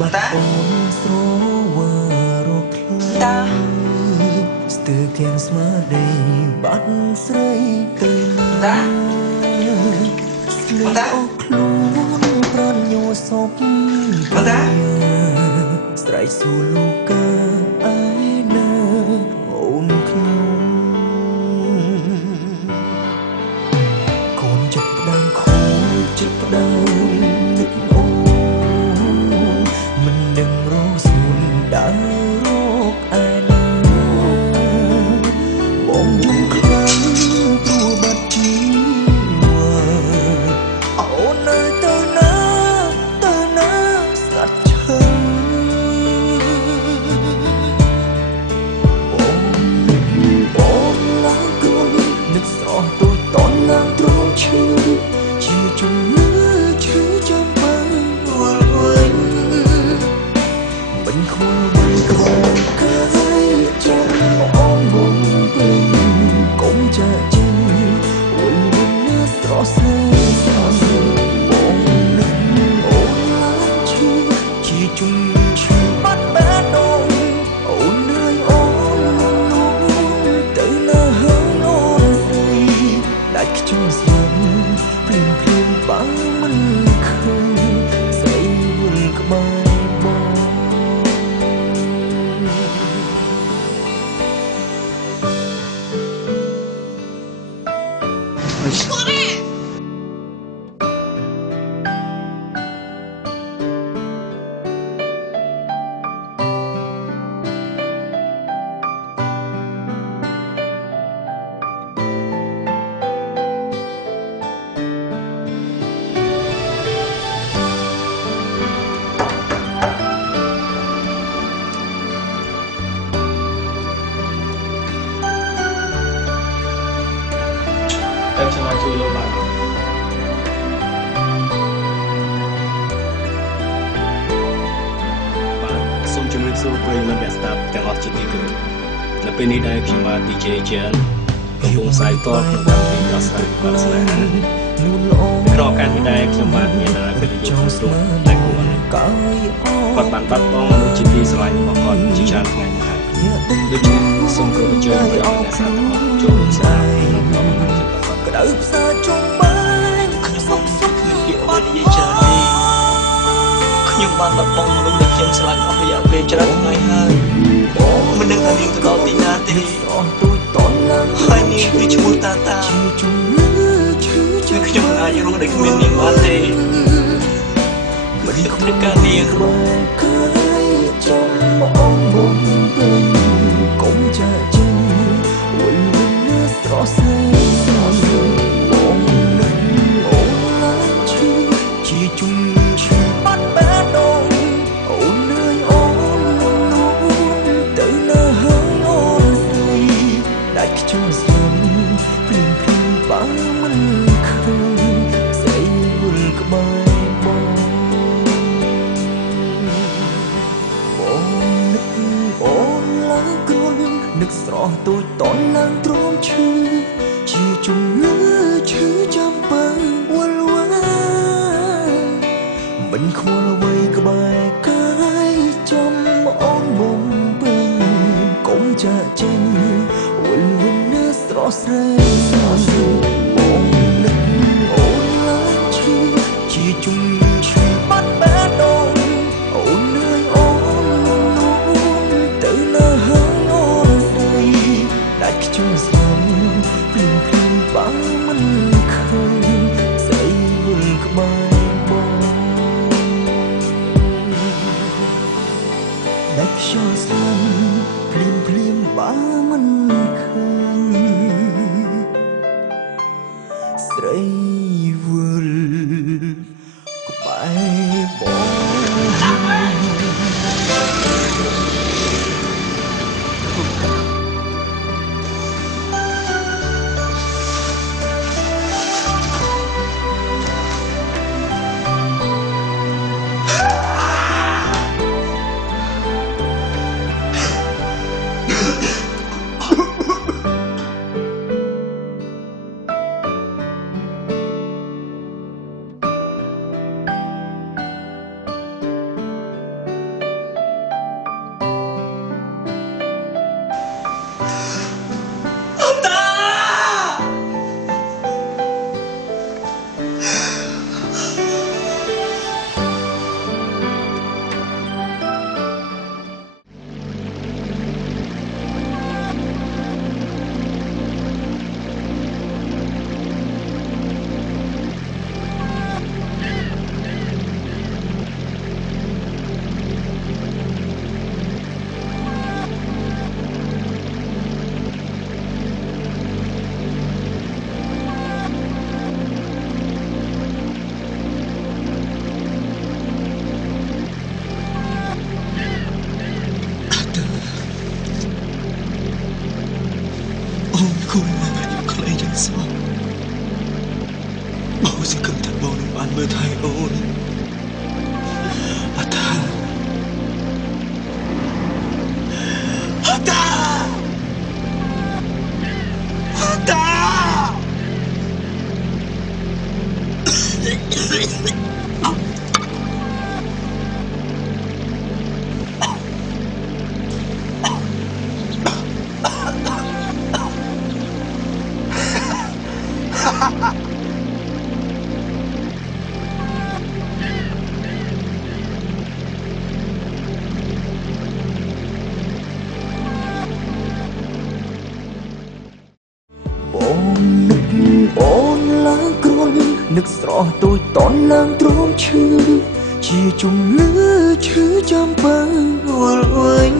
បាត់អូនស្រវើរកតាស្ទើរទាំងស្មារតីបាត់ស្រីទៅណាស្លេកអស់ខ្លួនប្រន់ញ័រសពស្រែកសួរលោកកើឯណាអូនខ្ញុំកូនចិត្តផ្ដាំខូចចិត្តផ្ដាំនឹកអូនមិនដឹងរកសួនដើររកឯណាបងយំខ្លាំងព្រោះបាត់ជីវិតអូននៅទៅណាស្ងាត់ឈឹងបងឡើងខ្លួននឹកស្រស់ទូចតនឡើងទ្រង់ឈឺជាជំនឿឈឺចាំបើវល់វិញមិនខ្វល់វិញក្បួនកាយចាំអូនបងទៅកុំចាក់ចេញវល់វិញស្រស់ស្រីបងនឹកអូនឡើងឈឺជាជំនឿឈឺបាត់បេះដូងអូនលឿយអូនទៅណាហើយអូនស្រីដាច់ខ្ជិលស្លាប់ភ្លាមបើមិនឃើញស្រីវល់ក្បែរបងតែឆ្លើយជួយលោកបានសូមជម្រាបសួរប្រិយមិត្តអ្នកស្ដាប់ទាំងអស់ជាទីគោរពនៅពេលនេះដែរខ្ញុំបាទ DJ Jan កំពុងផ្សាយតបក្នុងកម្មវិធីដោះស្រាយបាតុស្នេហាក្រោកការពីដែរខ្ញុំបាទមានកិត្តិយសស្រុកតែគួរគាត់បានបាត់បង់មនុស្សជាទីស្រឡាញ់របស់គាត់ជាច្រើនថ្ងៃមកហើយដូច្នេះសូមគោរពអញ្ជើញប្រិយមិត្តអ្នកស្ដាប់ទាំងអស់ចូលរួមស្ដាប់ក្នុងកម្មវិធីក្តៅផ្សាជុំបានខ្ញុំសុខមានពាក្យអ្វីនិយាយច្រើនទេខ្ញុំបានបាត់បង់មនុស្សដែលខ្ញុំស្រឡាញ់អស់រយៈពេលច្រើនថ្ងៃហើយមិនដឹងថានាងទៅដល់ទីណាទេហើយនាងគឺឈ្មោះតាតាគឺខ្ញុំមិនអាចរស់ដោយគ្មាននាងបានទេមិនត្រូវការនាងចំអូនមុំទៅកុំចាក់ចេញវល់វិញស្រស់ស្រីបងនឹកអូនឡើងឈឺជាជំនឿឈឺបាត់បេះដូងអូនលឿយអូនទៅណាហើយអូនស្រីដាច់ខ្ជិលស្លាប់ភ្លាមបើមិនឃើញស្រីវល់ក្បែរបងនឹកអូនឡើងខ្លួននឹកស្រស់ទូចតនឡើងទ្រាំឈឺជាជំនឿឈឺចាំបើវល់វល់មិនខ្វល់អ្វីក្បែរកាយចំអូនបំពេញកុំចាក់ចេញវល់វិញស្រស់ស្រីបងនឹកអូនឡើងឈឺជាជំនឿឈឺបាត់បេះដូងអូនលឿយអូនទៅណាហើយអូនស្រីដាច់ខ្ជិលស្លាប់ភ្លាមបើមិនឃើញស្រីវល់ក្បែរបងដាច់ខ្ជិលស្លាប់ភ្លាមបើមិនឃើញស្រីវល់ក្បែរបង អូនគួរណាស់អាយុខ្លីយ៉ាងសោះបងសង្ឃឹមថាបងនឹងបានមើលថែអូនអតាអតាអតា បងនឹកអូនឡើងគ្រុននឹកស្រស់ទូចតនឡើងទ្រាំឈឺជាជំងឺឈឺចាំបើវល់វិញ